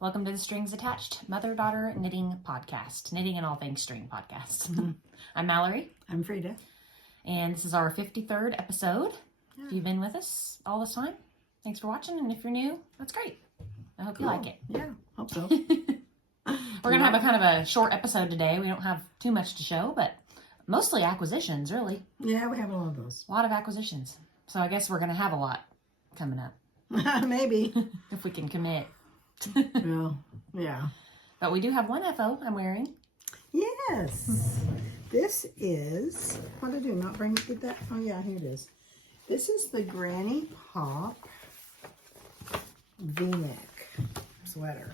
Welcome to the Strings Attached Mother-Daughter Knitting Podcast. Knitting and all things string podcast. I'm Mallory. I'm Frida. And this is our 53rd episode. Yeah. If you've been with us all this time, thanks for watching. And if you're new, that's great. I hope you like it. Yeah, hope so. We're going to have a kind of a short episode today. We don't have too much to show, but mostly acquisitions, really. Yeah, we have a lot of those. A lot of acquisitions. So I guess we're going to have a lot coming up. Maybe. If we can commit. Well, yeah. But we do have one FO I'm wearing. Yes. This is, what did I do? Not bring it with that? Oh, yeah, here it is. This is the Granny Pop V-neck sweater.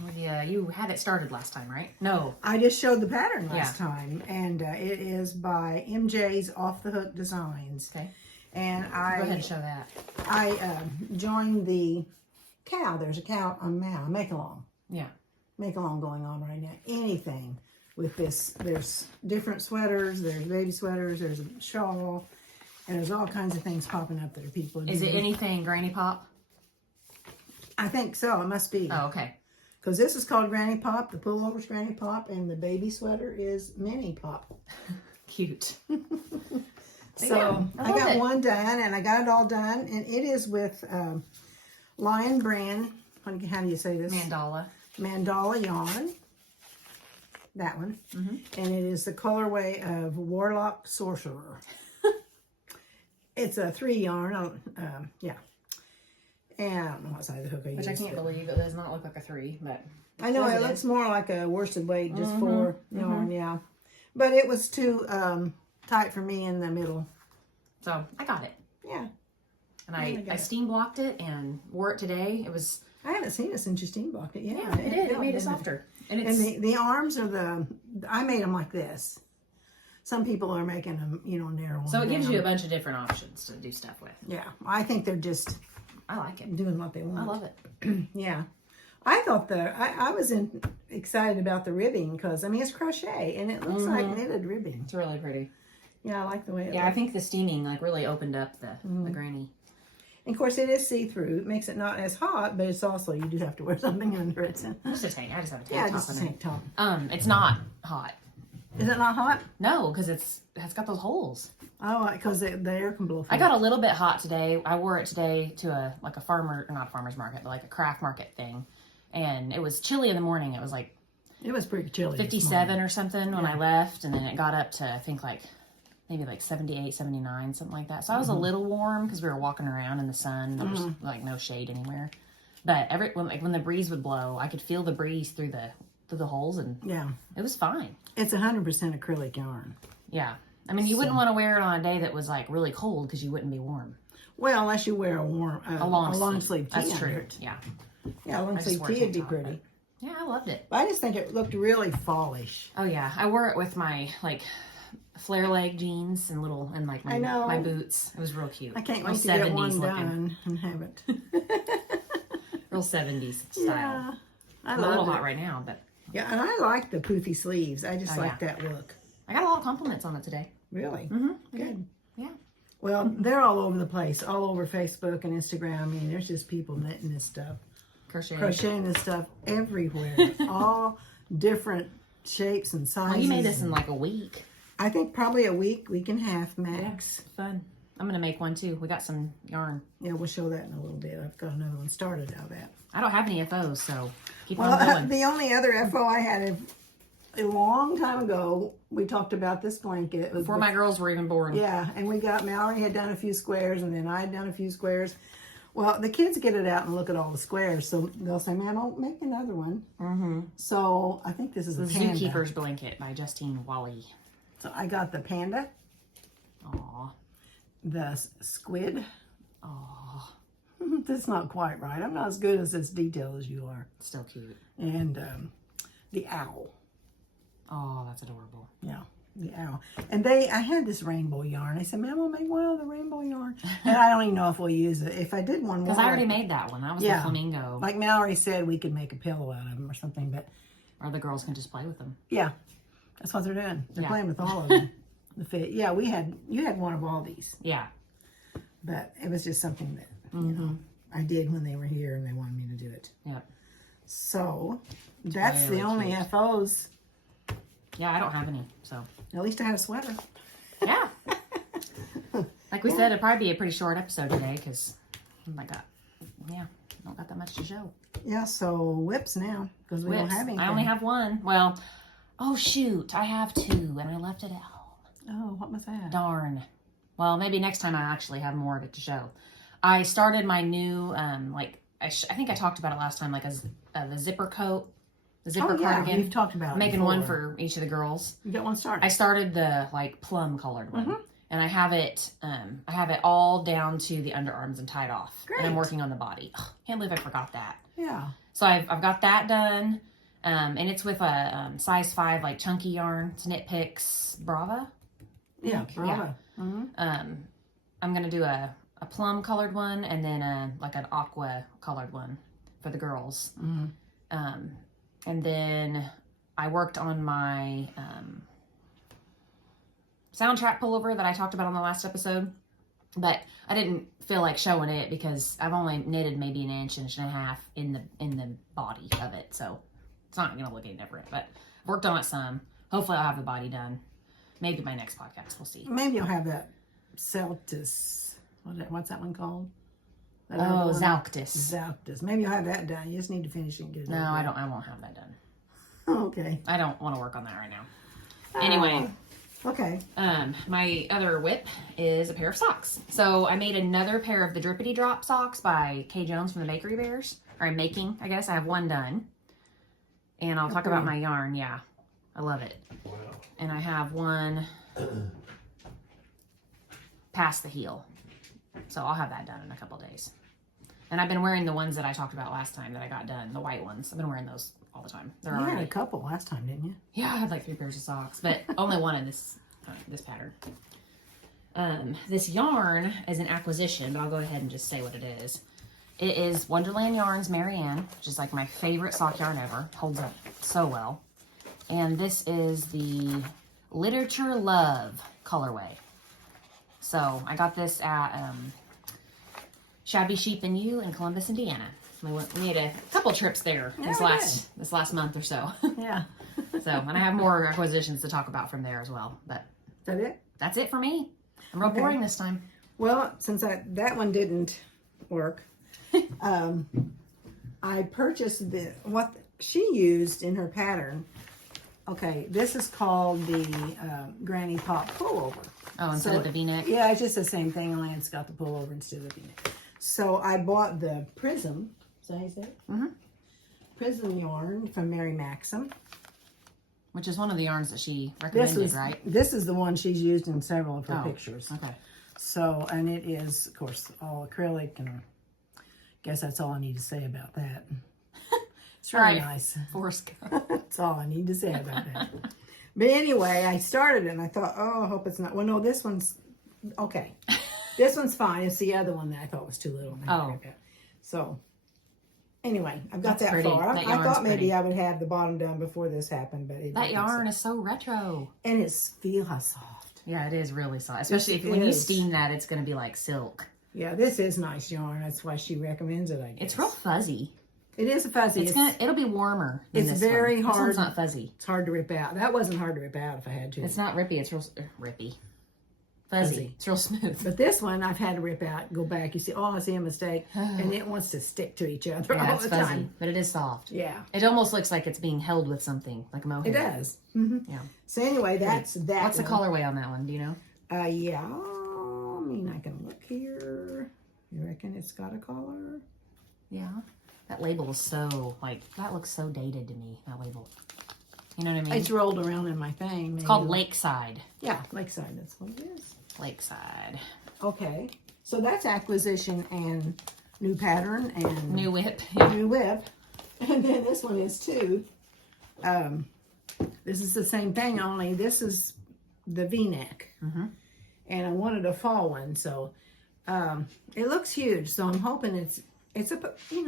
Well, yeah, you had it started last time, right? No. I just showed the pattern last time, and it is by MJ's Off the Hook Designs. Okay. And Go ahead and show that. I joined the cow. There's a cow on Make Along. Yeah. Make Along going on right now. Anything with this. There's different sweaters. There's baby sweaters. There's a shawl. And there's all kinds of things popping up that are people doing. Is it anything Granny Pop? I think so. It must be. Oh, okay. Because this is called Granny Pop. The pullover's Granny Pop. And the baby sweater is Mini Pop. Cute. So yeah, I got one done, and I got it all done. And it is with Lion Brand. How do you say this? Mandala yarn. That one. Mm-hmm. And it is the colorway of Warlock Sorcerer. It's a 3 yarn. Yeah. And I don't know what side of the hook I use. Which I can't believe it does not look like a 3, but I know it looks more like a worsted weight, just 4 yarn, yeah. But it was too tight for me in the middle. So I got it. Yeah. And I steam blocked it and wore it today. It was. I haven't seen it since you steam blocked it. Yeah, it did. It made it softer. And the arms are I made them like this. Some people are making them, narrow. So it gives you a bunch of different options to do stuff with. Yeah. I think they're just. I like it. Doing what they want. I love it. Yeah. I thought I was excited about the ribbing because, it's crochet and it looks like knitted ribbing. It's really pretty. Yeah, I like the way it looks. I think the steaming really opened up the granny. And of course, it is see-through. It makes it not as hot, but it's also, you do have to wear something under it. Just a tank. I just have a tank top. Yeah, just a tank top. It's not hot. Is it not hot? No, because it's got those holes. Oh, because the air can blow through. I got a little bit hot today. I wore it today to not a farmer's market, but like a craft market thing. And it was chilly in the morning. It was it was pretty chilly. 57 or something when I left. And then it got up to, I think, maybe 78, 79, something like that. So I was a little warm because we were walking around in the sun. There was no shade anywhere. But when the breeze would blow, I could feel the breeze through the holes, and it was fine. It's 100% acrylic yarn. Yeah. You wouldn't want to wear it on a day that was really cold because you wouldn't be warm. Well, unless you wear a long sleeve tee. That's true. It. Yeah. Yeah, a long sleeve tee would be pretty. Yeah, I loved it. But I just think it looked really fallish. Oh yeah, I wore it with my flare leg jeans and my boots. It was real cute. I can't wait to get one done and have it. Real 70s style. Yeah, I'm a little hot right now, but yeah, and I like the poofy sleeves. I just like that look. I got a lot of compliments on it today. Really? Mm-hmm. Good. Yeah. Well, they're all over the place, all over Facebook and Instagram. There's just people knitting this stuff, crocheting this stuff everywhere, all different shapes and sizes. Well, you made this in a week. I think probably a week and a half max. Yeah, fun. I'm gonna make one too. We got some yarn. Yeah, we'll show that in a little bit. I've got another one started out of that. I don't have any FOs, so keep on going. The only other FO I had a long time ago, we talked about this blanket. Before my girls were even born. Yeah, and Mallory had done a few squares, and then I had done a few squares. Well, the kids get it out and look at all the squares, so they'll say, "Man, I'll make another one." Mm-hmm. So I think this is the Panda. Zookeeper's Blanket by Justine Wally. So I got the panda. Aww. The squid. Aww. That's not quite right. I'm not as good as this detail as you are. Still cute. And the owl. Oh, that's adorable. Yeah, the owl. And I had this rainbow yarn. I said, "Man, we'll make one of the rainbow yarn." And I don't even know if we'll use it. If I did one more. Because I already made that one. That was the flamingo. Like Mallory said, we could make a pillow out of them or something. Or the girls can just play with them. Yeah, that's what they're doing. They're playing with all of them. Yeah, you had one of all these. Yeah. But it was just something that, I did when they were here and they wanted me to do it. Yep. So that's Very the only cute. FOs. Yeah, I don't have any, so. At least I had a sweater. Yeah. Like we said, it'd probably be a pretty short episode today because I don't got that much to show. Yeah, so whips now because we don't have anything. I only have one. Well, oh shoot, I have two and I left it at home. Oh, what was that? Darn. Well, maybe next time I actually have more of it to show. I started my new, I think I talked about it last time, like the zipper coat, the zipper cardigan. You've talked about it Making before. one for each of the girls. You got one started. I started the plum colored one, and I have it all down to the underarms and tied off. Great. And I'm working on the body. Ugh, can't believe I forgot that. Yeah. So I've got that done, and it's with a size 5 like chunky yarn. It's Knit Picks Brava. Yeah, Brava. I'm gonna do a plum colored one and then like an aqua colored one for the girls. And then I worked on my soundtrack pullover that I talked about on the last episode, but I didn't feel like showing it because I've only knitted maybe an inch and a half in the body of it, so it's not gonna look any different. But I've worked on it some. Hopefully, I'll have the body done. Maybe my next podcast. We'll see. Maybe you'll have that Celtis. What's that one called? That Zalctis. Zalctis. Maybe you'll have that done. You just need to finish it and get it No, done. I won't have that done. Okay. I don't want to work on that right now. Anyway. Okay. My other whip is a pair of socks. So I made another pair of the Drippity Drop socks by Kay Jones from the Bakery Bears. Or I'm making, I guess. I have one done. And I'll talk about my yarn. Yeah. I love it. Wow. And I have one past the heel. So I'll have that done in a couple days. And I've been wearing the ones that I talked about last time that I got done, the white ones. I've been wearing those all the time. They're You had already a couple last time, didn't you? Yeah, I had like 3 pairs of socks, but only one in this pattern. This yarn is an acquisition, but I'll go ahead and just say what it is. It is Wonderland Yarns Marianne, which is like my favorite sock yarn ever. Holds up so well. And this is the Literature Love colorway. So I got this at Shabby Sheep and You in Columbus, Indiana. We made a couple trips there this last month or so. Yeah. So, and I have more acquisitions to talk about from there as well. But Is that it? that's it for me. I'm real boring this time. Well, since that one didn't work, I purchased what she used in her pattern. Okay, this is called the Granny Pop pullover. Oh, instead of the V-neck? Yeah, it's just the same thing, only it's got the pullover instead of the V-neck. So I bought the Prism. Is that how you say it? Mm-hmm. Prism yarn from Mary Maxim. Which is one of the yarns that she recommended, right? This is the one she's used in several of her pictures. Okay. So, and it is, of course, all acrylic, and I guess that's all I need to say about that. It's really nice. Forrest. That's all I need to say about that. But anyway, I started it, and I thought, oh, I hope it's not. Well, no, this one's okay. This one's fine. It's the other one that I thought was too little. So, anyway, I've got that far. I thought maybe I would have the bottom done before this happened, but it that yarn is so retro. And it feels soft. Yeah, it is really soft. Especially when you steam that, it's going to be like silk. Yeah, this is nice yarn. That's why she recommends it, I guess. It's real fuzzy. It is fuzzy. It'll be warmer than It's this very one. hard. This one's not fuzzy. It's hard to rip out. That wasn't hard to rip out if I had to. It's not rippy. It's real rippy. Fuzzy. It's real smooth. But this one I've had to rip out, go back. You see, oh, I see a mistake. And it wants to stick to each other all the time. But it is soft. Yeah. It almost looks like it's being held with something, like a mohair. It does. Mm-hmm. Yeah. So anyway, that's that. What's the colorway on that one? Do you know? Yeah. I mean, I can look here. You reckon it's got a color? Yeah. That label is so, that looks so dated to me, that label. You know what I mean? It's rolled around in my thing. It's called Lakeside. Yeah, Lakeside. That's what it is. Lakeside. Okay. So that's acquisition and new pattern and new whip. Yeah. New whip. And then this one is too. This is the same thing, only this is the V-neck. Mm-hmm. And I wanted a fall one, so it looks huge. So I'm hoping it's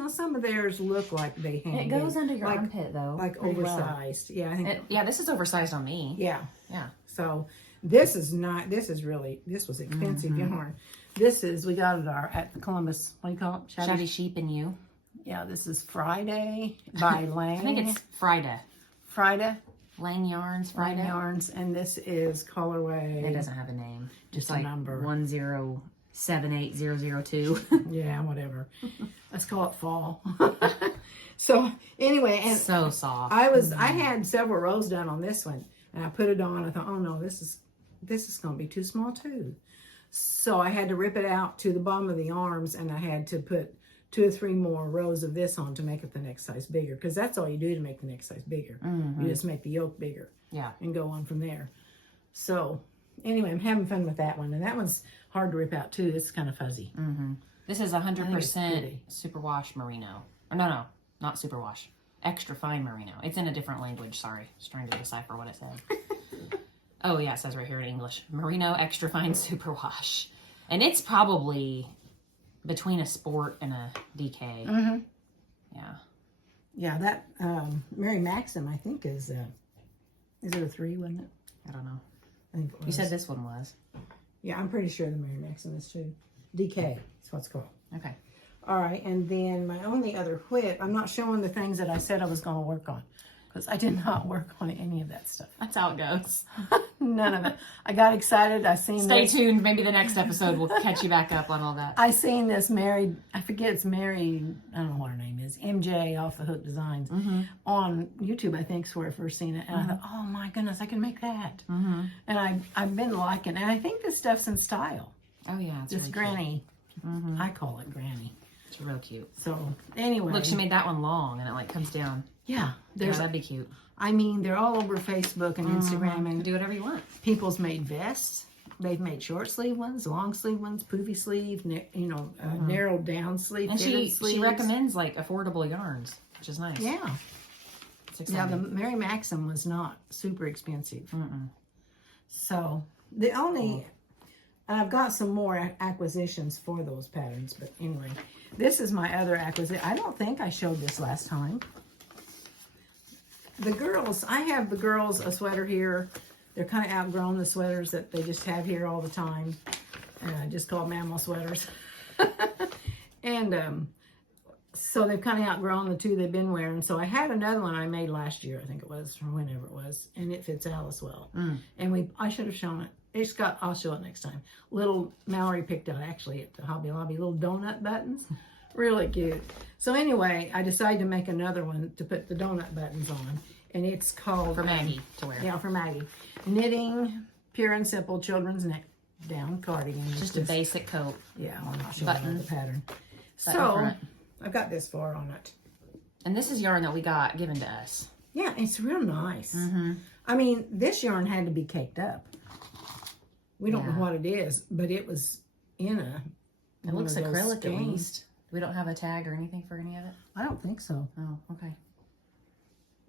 some of theirs look like they hang. It goes under your armpit though. Like oversized. Well. Yeah, I think. This is oversized on me. Yeah. Yeah. So this is was expensive yarn. We got it at Columbus, what do you call it? Shabby Sheep and You. Yeah, this is Friday by Lang. I think it's Friday. Friday. Lang Yarns, Lang Friday. Yarns, and this is colorway. It doesn't have a name. Just like a number. 1078002. Yeah, whatever. Let's call it fall. So anyway, and So soft. I had several rows done on this one, and I put it on. I thought, oh no, this is going to be too small too. So I had to rip it out to the bottom of the arms, and I had to put 2 or 3 more rows of this on to make it the next size bigger, because that's all you do to make the next size bigger. You just make the yoke bigger. Yeah. And go on from there. So anyway, I'm having fun with that one, and that one's hard to rip out too. It's kind of fuzzy. This is 100% pretty. superwash merino. Or no, not superwash. Extra fine merino. It's in a different language. Sorry, just trying to decipher what it said. Oh yeah, it says right here in English. Merino extra fine superwash. And it's probably between a sport and a DK. Yeah. Yeah, that Mary Maxim, I think, is it a 3, wasn't it? I don't know. I think it was. You said this one was. Yeah, I'm pretty sure the Mary Maxim is too. DK, that's what it's called. Okay. All right, and then my only other whip, I'm not showing the things that I said I was going to work on, because I did not work on any of that stuff. That's how it goes. None of it. I got excited. I seen Stay this. tuned. Maybe the next episode will catch you back up on all that. I seen this Mary, I forget it's Mary, I don't know what her name is, MJ Off the Hook Designs on YouTube, I think is where I first seen it. And I thought, oh my goodness, I can make that. And I've been liking it. And I think this stuff's in style. Oh yeah, it's This really granny, I call it granny. It's real cute. So anyway. Look, she made that one long and it like comes down. Yeah. Yeah, that'd be cute. I mean, they're all over Facebook and Instagram, and Do whatever you want. people's made vests. They've made short sleeve ones, long sleeve ones, poofy sleeve, narrowed down sleeve, And fitted sleeves. she recommends like affordable yarns, which is nice. Yeah. It's Now, exciting. the Mary Maxim was not super expensive. So, the only... And I've got some more acquisitions for those patterns. But anyway, this is my other acquisition. I don't think I showed this last time. The girls, I have the girls a sweater here. They're kind of outgrown the sweaters that they just have here all the time. Just called mammal sweaters. And so they've kind of outgrown the 2 they've been wearing. So I had another one I made last year, I think it was, or whenever it was. And it fits Alice well. And I should have shown it. I'll show it next time. Little Mallory picked out actually at the Hobby Lobby, little donut buttons. Really cute. So anyway, I decided to make another one to put the donut buttons on. And it's called... For Maggie to wear. Yeah, for Maggie. Knitting, Pure and Simple Children's Neck Down Cardigan. Just a basic coat. Yeah, I'll not show Button. you the pattern. Button So, front. I've got this far on it. And this is yarn that we got given to us. Yeah, it's real nice. I mean, this yarn had to be caked up. We don't know what it is, but it was in a... It looks one of those acrylic at skeins. least. We don't have a tag or anything for any of it? I don't think so. Oh, okay.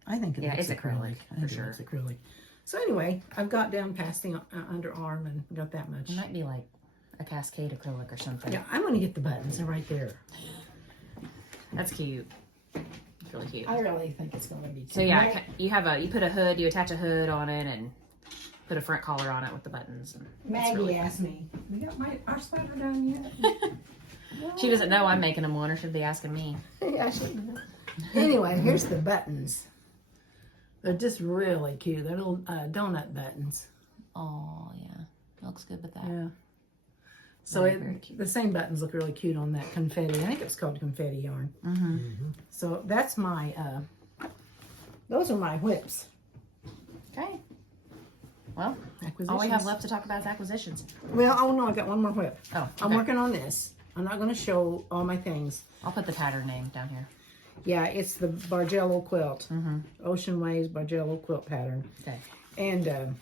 I think it Yeah, looks it's acrylic, I think for sure. It's acrylic. So anyway, I've got down past the underarm and got that much. It might be like a Cascade acrylic or something. Yeah, I'm going to get the buttons. They're right there. That's cute. It's really cute. I really think it's going to be cute. So yeah, you put a hood, you attach a hood on it and put a front collar on it with the buttons. And Maggie asked me, we got our sweater done yet? She doesn't know I'm making them one, or should be asking me. Yeah, she know. Anyway, here's the buttons. They're just really cute. They're little donut buttons. Oh yeah, looks good with that. Yeah. So Very cute. the same buttons look really cute on that confetti. I think it's called confetti yarn. So that's my, those are my whips. Okay. Well, Acquisitions. all we have left to talk about is acquisitions. Well, oh no, I got one more whip. Oh, I'm okay. working on this. I'm not going to show all my things. I'll put the pattern name down here. Yeah, it's the Bargello quilt. Ocean Waves Bargello quilt pattern. Okay. And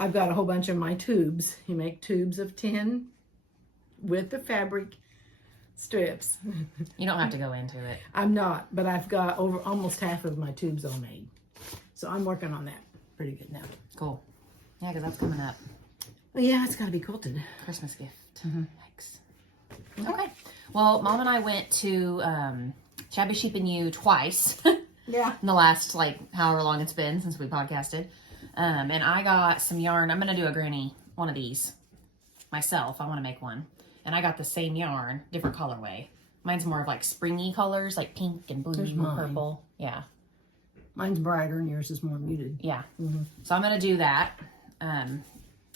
I've got a whole bunch of my tubes. You make tubes of 10 with the fabric strips. You don't have to go into it. I'm not, but I've got over almost half of my tubes all made. So I'm working on that pretty good now. Cool. Yeah, because that's coming up. Well, yeah, it's got to be quilted. Christmas gift. Yikes. Okay. Well, Mom and I went to Shabby Sheep and You twice Yeah. in the last, like, however long it's been since we podcasted. And I got some yarn. I'm going to do a granny, one of these, myself. I want to make one. And I got the same yarn, different colorway. Mine's more of like springy colors, like pink and blue and purple. Yeah. Mine's brighter and yours is more muted. Yeah. So I'm going to do that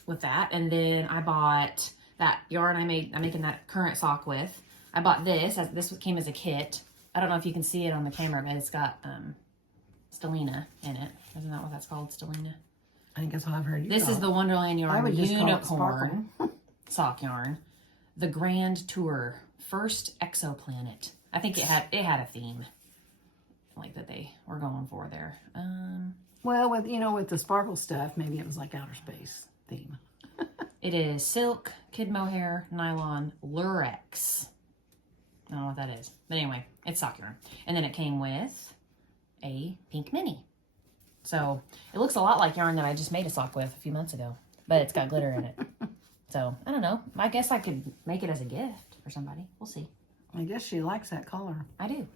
with that. And then I bought that yarn I'm making that current sock with. I bought this. This came as a kit. I don't know if you can see it on the camera, but it's got Stellina in it. Isn't that what that's called? Stellina? I think that's what I've heard you This call is it. the Wonderland yarn, I would just call it unicorn sock yarn. The Grand Tour, First Exoplanet. I think it had a theme like that they were going for there. Well, with the sparkle stuff, maybe it was like outer space theme. It is silk, kid mohair, nylon, lurex. I don't know what that is. But anyway, it's sock yarn. And then it came with a pink mini. So it looks a lot like yarn that I just made a sock with a few months ago. But it's got glitter in it. So, I don't know. I guess I could make it as a gift for somebody. We'll see. I guess she likes that color. I do.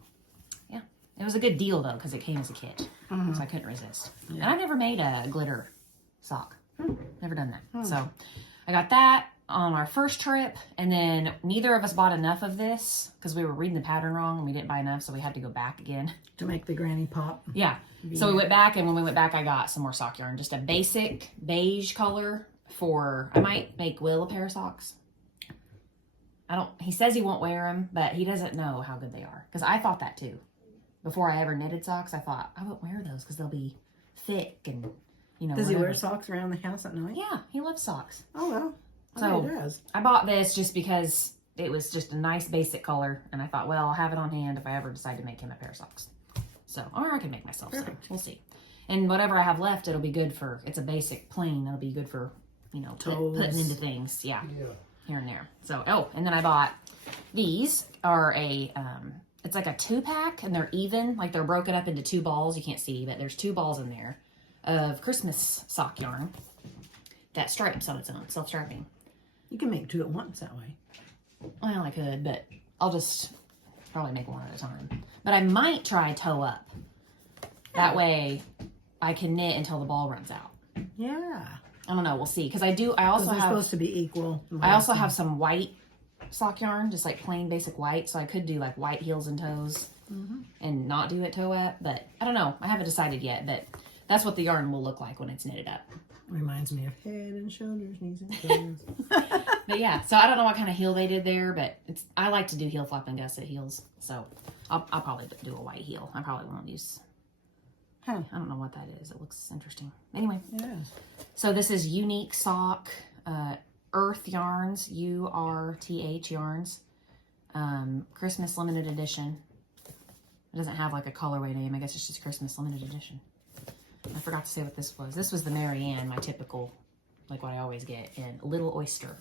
Yeah. It was a good deal, though, because it came as a kit. So I couldn't resist. Yeah. And I've never made a glitter sock. Never done that. So I got that on our first trip. And then neither of us bought enough of this because we were reading the pattern wrong and we didn't buy enough. So we had to go back again. To make the granny pop. Yeah. So we went back. And when we went back, I got some more sock yarn. Just a basic beige color. I might make Will a pair of socks. He says he won't wear them, but he doesn't know how good they are. Because I thought that too. Before I ever knitted socks, I thought, I won't wear those because they'll be thick and, Does he wear socks around the house at night? Yeah, he loves socks. Oh, well. So he does. I bought this just because it was just a nice basic color. And I thought, well, I'll have it on hand if I ever decide to make him a pair of socks. So, or I can make myself some. We'll see. And whatever I have left, it'll be good for, it's a basic plain. It'll be good for putting into things, here and there. So, and then I bought these are it's like a 2-pack and they're even, like they're broken up into 2 balls. You can't see, but there's 2 balls in there of Christmas sock yarn that stripes on its own, self-striping. You can make 2 at once that way. Well, I could, but I'll just probably make 1 at a time. But I might try toe up. That way I can knit until the ball runs out. Yeah. I don't know. We'll see. Because I also have supposed to be equal. I also have some white sock yarn, just like plain basic white. So I could do like white heels and toes and not do it toe up. But I don't know. I haven't decided yet. But that's what the yarn will look like when it's knitted up. Reminds me of head and shoulders, knees and toes. But yeah. So I don't know what kind of heel they did there. But I like to do heel flap and gusset heels. So I'll probably do a white heel. I probably won't use... I don't know what that is. It looks interesting. Anyway. Yes. So this is Unique Sock, Earth Yarns, URTH Yarns, Christmas Limited Edition. It doesn't have like a colorway name. I guess it's just Christmas Limited Edition. I forgot to say what this was. This was the Mary Ann, my typical, like what I always get, in Little Oyster.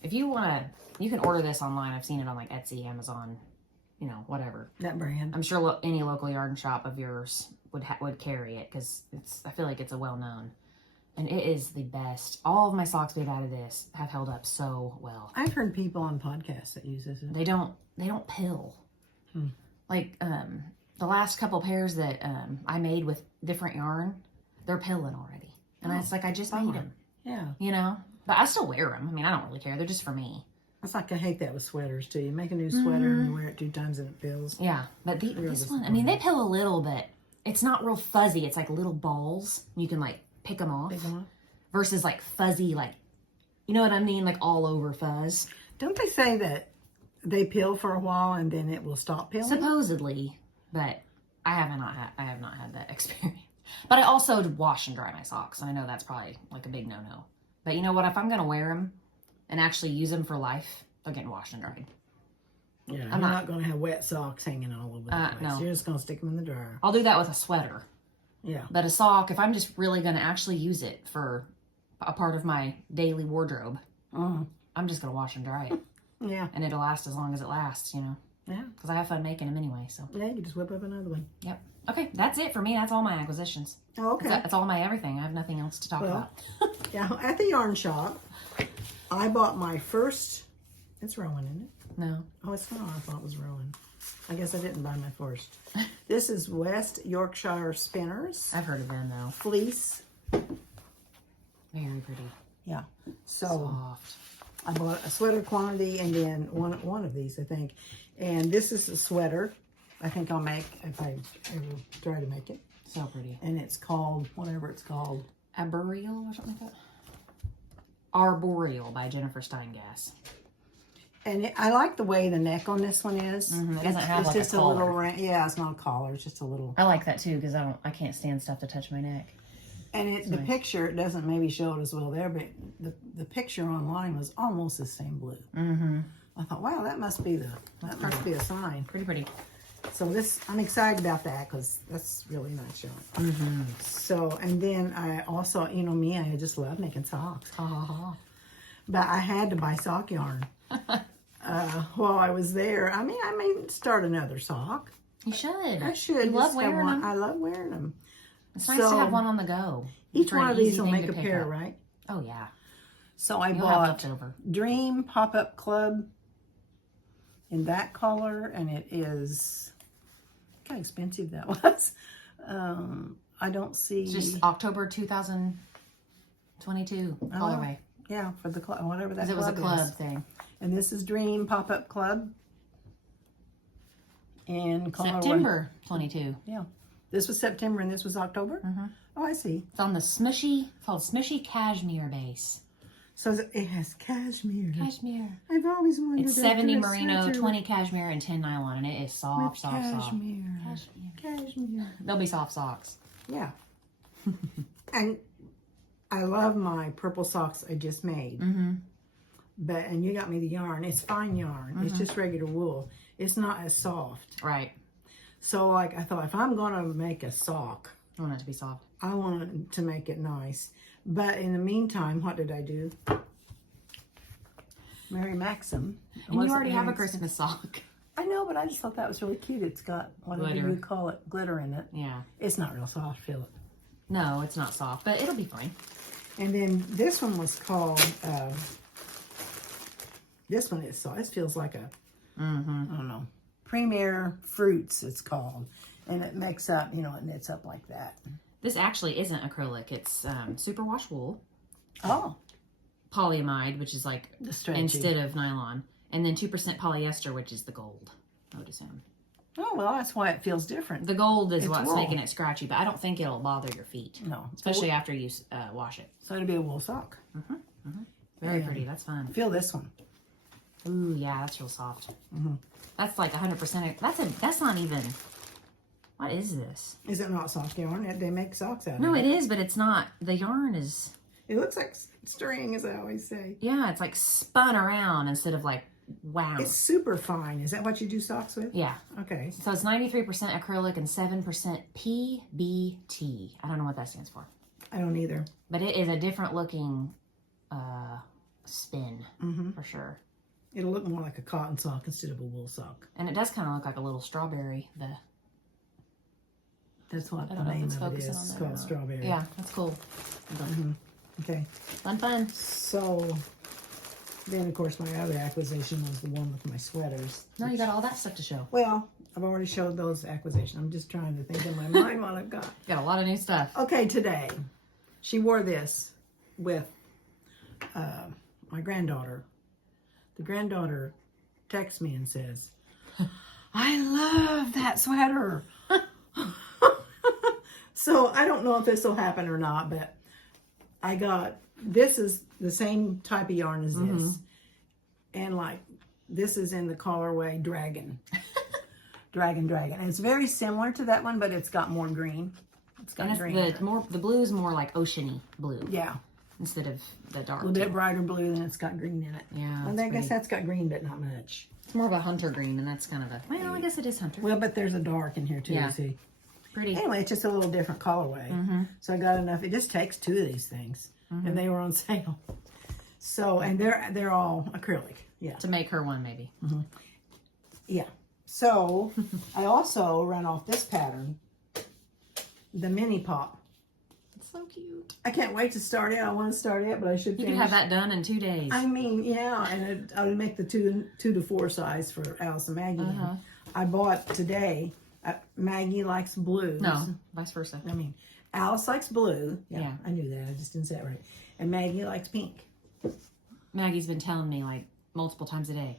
If you want to, you can order this online. I've seen it on like Etsy, Amazon, whatever. That brand. I'm sure any local yarn shop of yours would carry it because I feel like it's a well-known. And it is the best. All of my socks made out of this have held up so well. I've heard people on podcasts that use this. They don't pill. Like the last couple pairs that I made with different yarn, they're pilling already. And it's like I just made them. Yeah. But I still wear them. I mean, I don't really care. They're just for me. It's like I hate that with sweaters too. You make a new sweater and you wear it 2 times and it pills. Yeah, but this one, I mean, they pill a little bit. It's not real fuzzy. It's like little balls. You can like pick them off. Versus like fuzzy, like, you know what I mean? Like all over fuzz. Don't they say that they pill for a while and then it will stop pilling? Supposedly, but I have not had that experience. But I also wash and dry my socks. And I know that's probably like a big no-no. But you know what? If I'm going to wear them and actually use them for life, they're getting washed and dried. Yeah, I'm not going to have wet socks hanging all over the place. No. You're just going to stick them in the dryer. I'll do that with a sweater. Yeah. But a sock, if I'm just really going to actually use it for a part of my daily wardrobe, I'm just going to wash and dry it. Yeah. And it'll last as long as it lasts, Yeah. Because I have fun making them anyway, so. Yeah, you can just whip up another one. Yep. Okay, that's it for me. That's all my acquisitions. Oh, okay. That's all my everything. I have nothing else to talk about. Yeah, at the yarn shop, I bought my first... It's Rowan, isn't it? No. Oh, it's not. I thought it was Rowan. I guess I didn't buy my first. This is West Yorkshire Spinners. I've heard of them, though. Fleece. Very pretty. Yeah. So, Soft. I bought a sweater quantity and then one of these, I think. And this is a sweater I think I'll make if I ever try to make it. So pretty. And it's called, whatever it's called. Arboreal or something like that? Arboreal by Jennifer Steingass. And I like the way the neck on this one is. It doesn't have like just a collar. little, yeah, it's not a collar, it's just a little. I like that too because I can't stand stuff to touch my neck. And the picture, it doesn't maybe show it as well there, but the picture online was almost the same blue. Mm-hmm. I thought, wow, that must be a sign. Pretty pretty. So I'm excited about that because that's really nice yarn. Mm-hmm. So, and then I also, you know me, I just love making socks. Ha ha ha. But I had to buy sock yarn while I was there. I mean, I may start another sock. You should. I should. You love wearing them. I love wearing them. It's nice to have one on the go. Each for one an of these easy will thing make to a pick pair, up. right? Oh yeah. So I You'll have bought leftover. Dream Pop-Up Club in that color, and it is, look how expensive that was. I don't see. It's just October 2022 colorway. Yeah, for the club, whatever that Because it was a club club is. thing. And this is Dream Pop-Up Club in colorway. September 22. Yeah. This was September and this was October? Mm-hmm. Oh, I see. It's on the smushy, called Smushy Cashmere base. So it has cashmere. Cashmere. I've always wanted It's to 70 do a merino, sweater 20 cashmere, and 10 nylon, and it is soft, with soft, soft. cashmere. Cashmere. They'll be soft socks. Yeah. And I love my purple socks I just made. Mm-hmm. And you got me the yarn. It's fine yarn. Mm-hmm. It's just regular wool. It's not as soft. Right. So like I thought, if I'm going to make a sock, I want it to be soft. I want to make it nice. But in the meantime, what did I do? Mary Maxim. And you already have a Christmas sock. I know, but I just thought that was really cute. It's got, whatever Glitter. you call it, glitter in it. Yeah. It's not real soft, feel it. No, it's not soft, but it'll be fine. And then this one was called, this one is soft. This feels like a, I don't know, Premier Fruits it's called. And it makes up, you know, it knits up like that. This actually isn't acrylic. It's superwash wool. Oh. Polyamide, which is like The stretchy. instead of nylon. And then 2% polyester, which is the gold, I would assume. Oh, well, that's why it feels different. The gold is It's what's wool. making it scratchy, but I don't think it'll bother your feet. No. Especially after you wash it. So it'll be a wool sock. Very Yeah. pretty. That's fun. Feel this one. Ooh, yeah, that's real soft. That's like 100%. That's not even. What is this? Is it not soft yarn? They make socks out No, of it. it is, but it's not. The yarn is. It looks like string, as I always say. Yeah, it's like spun around instead of like wow. It's super fine. Is that what you do socks with? Yeah. Okay. So it's 93% acrylic and 7% PBT. I don't know what that stands for, I don't either. but it is a different looking spin for sure. It'll look more like a cotton sock instead of a wool sock. And it does kind of look like a little strawberry. That's what I the don't know if name it's of it focusing is. on It's that or called not. strawberry. Yeah, that's cool. Okay. Fun. So then, of course, my other acquisition was the one with my sweaters. No, you got all that stuff to show. Well, I've already showed those acquisitions. I'm just trying to think in my mind what I've got. Got a lot of new stuff. Okay, today, she wore this with my granddaughter. The granddaughter texts me and says, I love that sweater. So I don't know if this will happen or not, but I got, this is the same type of yarn as this. And like, this is in the colorway Dragon. Dragon. And it's very similar to that one, but it's got more green. It's got And green. in it. the blue is more like oceany blue Yeah. instead of the dark. A little bit brighter blue, and it's got green in it. Yeah, And that's I guess pretty. that's got green, but not much. It's more of a hunter green, and that's kind of a. Well, I guess it is hunter. Well, but there's a dark in here too, Yeah. you see. Pretty. Anyway, it's just a little different colorway. So I got enough. It just takes 2 of these things, and they were on sale. So, and they're all acrylic. Yeah. To make her one, maybe. Yeah. So I also ran off this pattern, the mini pop. It's so cute. I can't wait to start it. I want to start it, but I should You finish. could have that done in 2 days. I mean, yeah, and I would make the 2 to 4 size for Alice and Maggie. I bought today. Maggie likes blues. No, vice versa. I mean, Alice likes blue. Yeah. I knew that. I just didn't say it right. And Maggie likes pink. Maggie's been telling me like multiple times a day,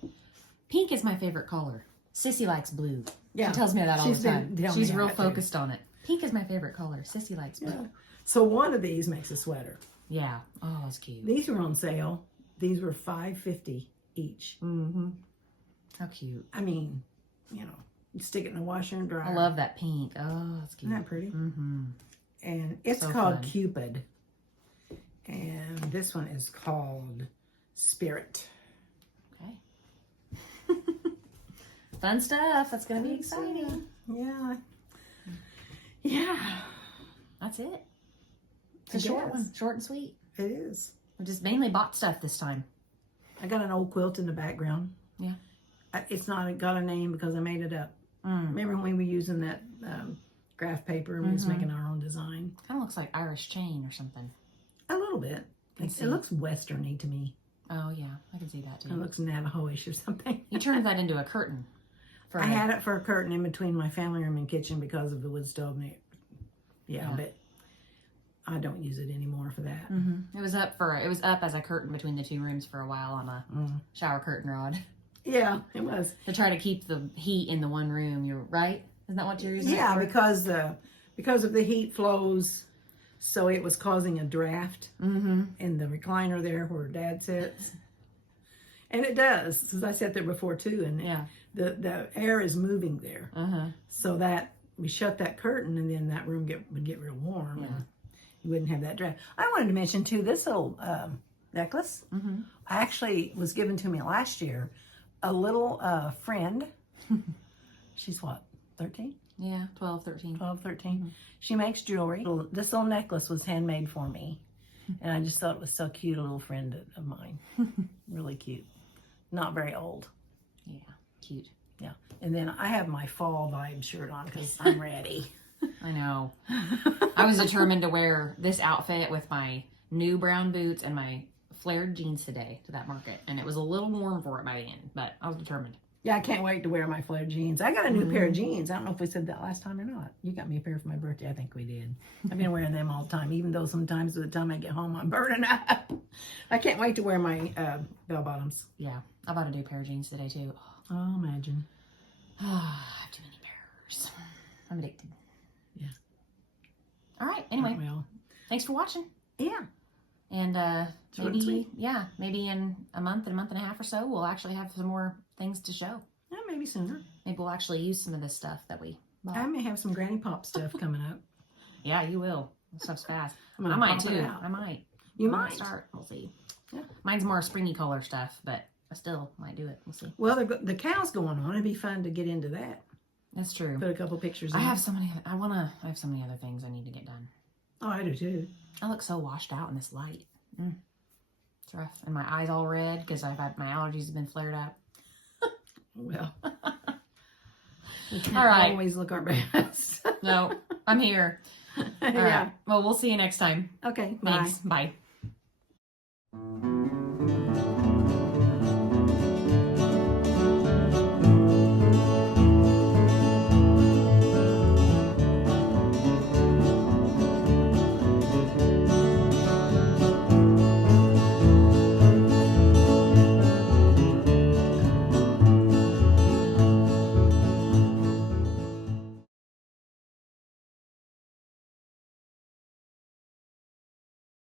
pink is my favorite color. Sissy likes blue. Yeah. She tells me that all the time. She's real that focused on it. Pink is my favorite color. Sissy likes blue. Yeah. So one of these makes a sweater. Yeah. Oh, that's cute. These were on sale. These were $5.50 each. Mm-hmm. How cute. I mean, you know, you stick it in the washer and dryer. I love that pink. Oh, that's cute. Isn't that pretty? Mm-hmm. And it's So called fun. Cupid. And this one is called Spirit. Okay. Fun stuff. That's going to be exciting. Yeah. Yeah. That's it. It's a short one. Short and sweet. It is. We just mainly bought stuff this time. I got an old quilt in the background. Yeah. It's not got a name because I made it up. Remember when we were using that graph paper and we was making our own design? Kind of looks like Irish chain or something. A little bit. It looks westerny to me. Oh, yeah. I can see that, too. It looks Navajo-ish or something. You turned that into a curtain. I had it for a curtain in between my family room and kitchen because of the wood stove. Yeah, but I don't use it anymore for that. Mm-hmm. It was up as a curtain between the two rooms for a while on a shower curtain rod. Yeah, it was. To try to keep the heat in the one room. You're right? Isn't that what you're using? Yeah, because of the heat flows, so it was causing a draft in the recliner there where Dad sits. And it does, because I sat there before too, and the air is moving there. So that we shut that curtain, and then that room would get real warm. Yeah. And you wouldn't have that draft. I wanted to mention too, this old necklace actually was given to me last year. A little friend, she's what, 13? Yeah, 12, 13. 12, 13. She makes jewelry. This little necklace was handmade for me. And I just thought it was so cute, a little friend of mine. Really cute. Not very old. Yeah, cute. Yeah. And then I have my fall vibe shirt on because I'm ready. I know. I was determined to wear this outfit with my new brown boots and my flared jeans today to that market. And it was a little warm for it by the end, but I was determined. Yeah, I can't wait to wear my flared jeans. I got a new pair of jeans. I don't know if we said that last time or not. You got me a pair for my birthday. I think we did. I've been wearing them all the time, even though sometimes by the time I get home, I'm burning up. I can't wait to wear my bell bottoms. Yeah, I bought a new pair of jeans today, too. Oh, imagine. I have too many pairs. I'm addicted. Yeah. All right, anyway. Well, thanks for watching. yeah. And Short and sweet. maybe in a month and a half or so, we'll actually have some more things to show. Yeah, maybe sooner. Maybe we'll actually use some of this stuff that we bought. I may have some Granny Pop stuff coming up. Yeah, you will. This stuff's fast. I'm I gonna might pop it too. out. I might. You I might. start. We'll see. Yeah. Mine's more springy color stuff, but I still might do it. We'll see. Well, the cow's going on. It'd be fun to get into that. That's true. Put a couple pictures in. I have so many other things I need to get done. Oh, I do too. I look so washed out in this light. It's rough. And my eyes all red because my allergies have been flared up. Well. We can't All right. always look our best. No, I'm here. All Yeah. right. Well, we'll see you next time. Okay. Thanks. Bye. Bye.